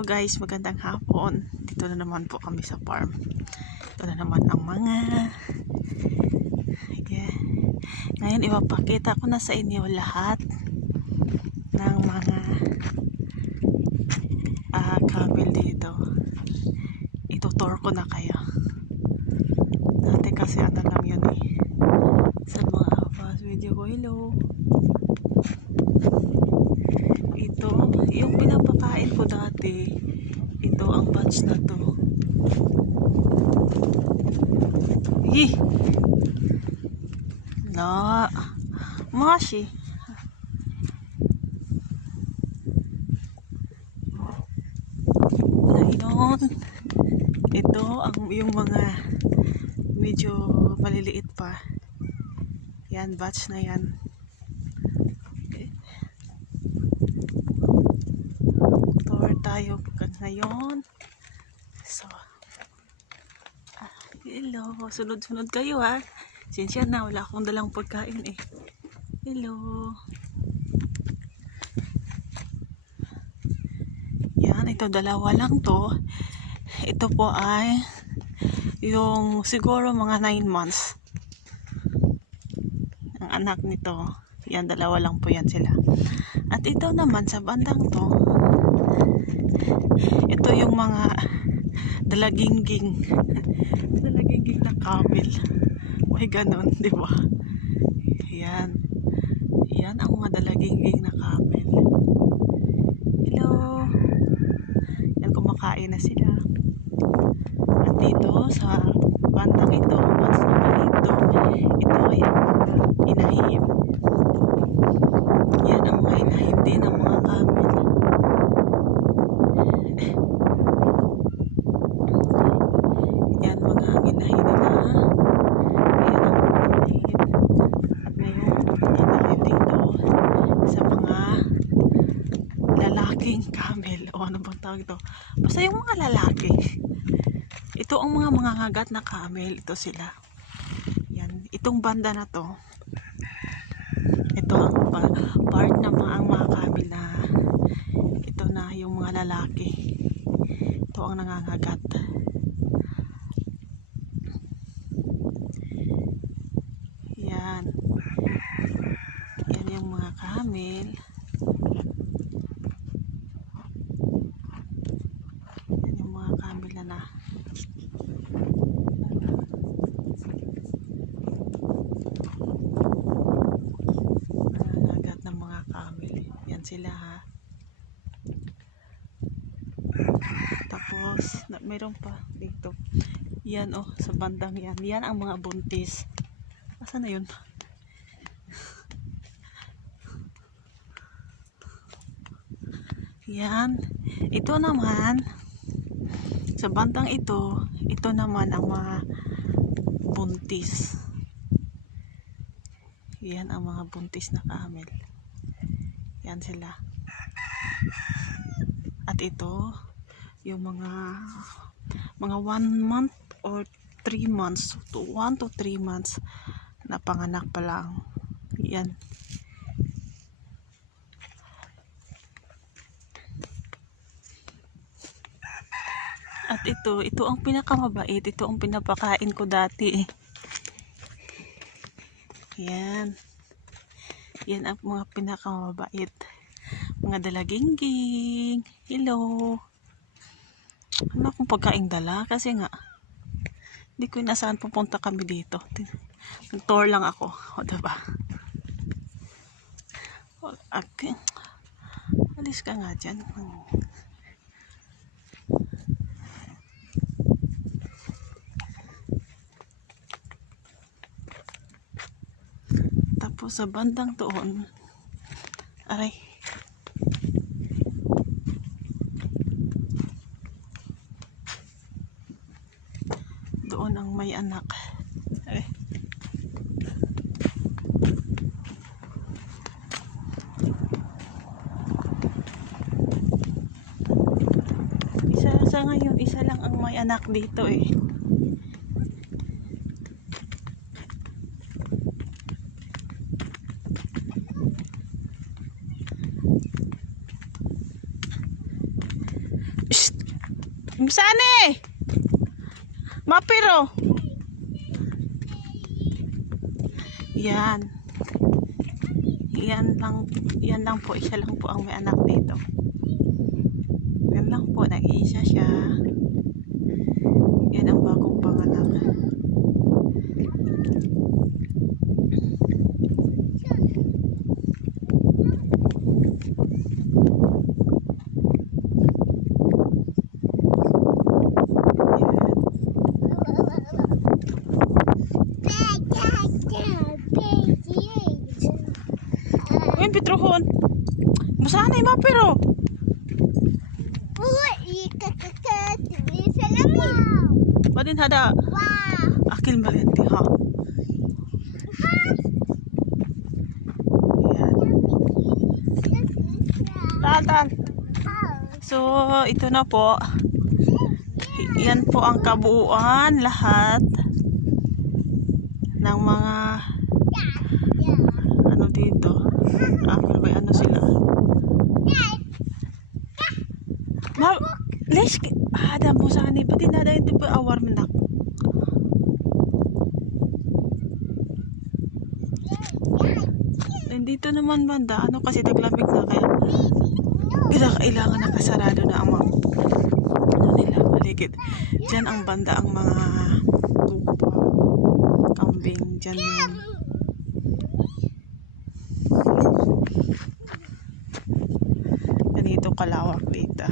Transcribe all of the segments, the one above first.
Hello guys, magandang hapon. Dito na naman po kami sa farm. Ito na naman ang mga ngayon ipapakita ko na sa inyo lahat ng mga camel dito. Itutour ko na kayo. Dati kasi ano lang yun sa mga past video ko. Hello. Ito, yung pinapakain ko dati, ito ang batch na to. Na, mashi. Ngayon, ito ang yung mga medyo maliliit pa. Yan, batch na yan. Tour tayo ngayon. So, hello. Sunod-sunod kayo ha. Sinsya na, wala akong dalang pagkain eh. Hello. Yan, ito dalawa lang to. Ito po ay yung siguro mga 9 months. Ang anak nito. Yan, dalawa lang po yan sila. At ito naman sa bandang to, ito yung mga dalagingging. Dalagingging na camel. May ganon, di ba? Yan. Yan ang mga dalagingging na camel. Hello. Yan, kumakain na sila. At dito sa bandang ito, mas dito, ito ay ang mga inahim. Yan ang mga inahim din ng mga camel. Yan mga inahim nila. Camel o ano bang tawag ito, basta yung mga lalaki. Ito ang mga mangangagat na camel, ito sila. Yan, itong banda na to, ito ang part ng mga camel na ito na yung mga lalaki. Ito ang nangangagat. Yan, yan yung mga camel. Sila ha. Tapos mayroon pa dito. Yan sa bandang yan. Yan ang mga buntis. Asan na yun? Yan. Ito naman sa bandang ito naman ang mga buntis. Yan ang mga buntis na camel. Yan sila. At ito yung mga 1 month or 3 months to 1 to 3 months na panganak pa lang. Yan. At ito ang pinakamabait. Ito ang pinapakain ko dati. Yan. Yan ang mga pinakamabait. Mga dalagingging. Hello. Ano akong pagkaing dala? Kasi nga, hindi ko inasaan pupunta kami dito. Nag-tour lang ako. O diba? Okay. Alis ka nga dyan. Tapos sa bandang doon, aray, doon ang may anak. Aray. Sa ngayon, isa lang ang may anak dito eh. Saan eh? Mapiro. Yan. Yan lang po. Isa lang po ang may anak dito. Yan lang po. Nag-iisa siya. Yan ang bagong panganak. Yan, Petrohon. Masanay mapiro. Badin hada. Akil malenti ha. Yan. Tan. So, ito na po. Yan po ang kabuuan lahat ng mga ano dito. May ano sila. Lesh, ada mo sa kanil. Pati na dahil ito po awar manak. Nandito naman banda. Ano kasi taglamig na kaya. Kailangan nakasarado na ang mga ano nila paligid. Diyan ang banda ang mga tupa. Kambing. Diyan yung ganito kalawak dito.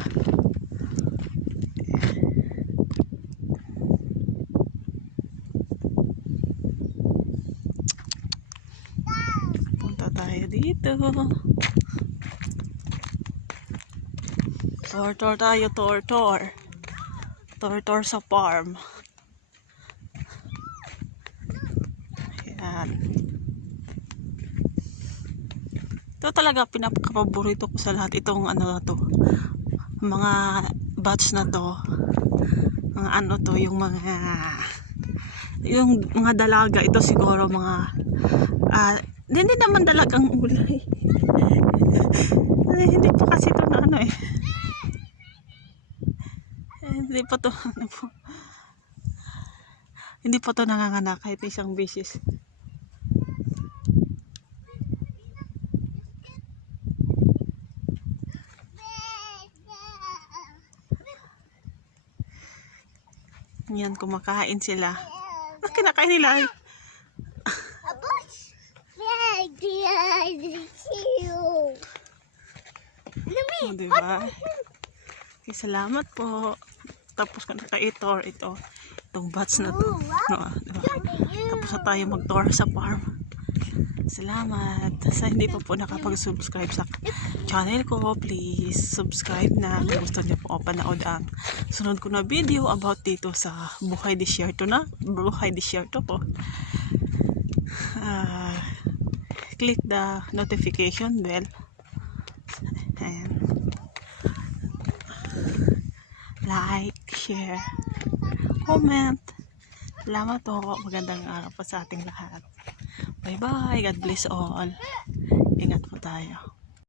Punta tayo dito. Tor tayo, tor sa farm. Ayan. Ito talaga pinakapaborito ko sa lahat itong ano na to. Mga batch na to. Mga ano to, yung mga dalaga. Ito siguro mga hindi naman dalagang ulay. Hindi pa kasi ito na ano eh. Hindi pa to nanganganak kahit isang beses. Yan, kumakain sila. Kinakain nila eh. Oh, diba? Okay, salamat po. Tapos ko naka-tour itong batch na to. No, diba? Tapos na tayo mag-tour sa farm. Salamat. Sa hindi pa po nakapag-subscribe sa channel ko, please subscribe na kung gusto niyo po panood ang sunod ko na video about dito sa Buhay Desierto po. Click the notification bell and like, share, comment. Salamat po. Magandang araw po sa ating lahat. Bye bye. God bless all. Ingat po tayo.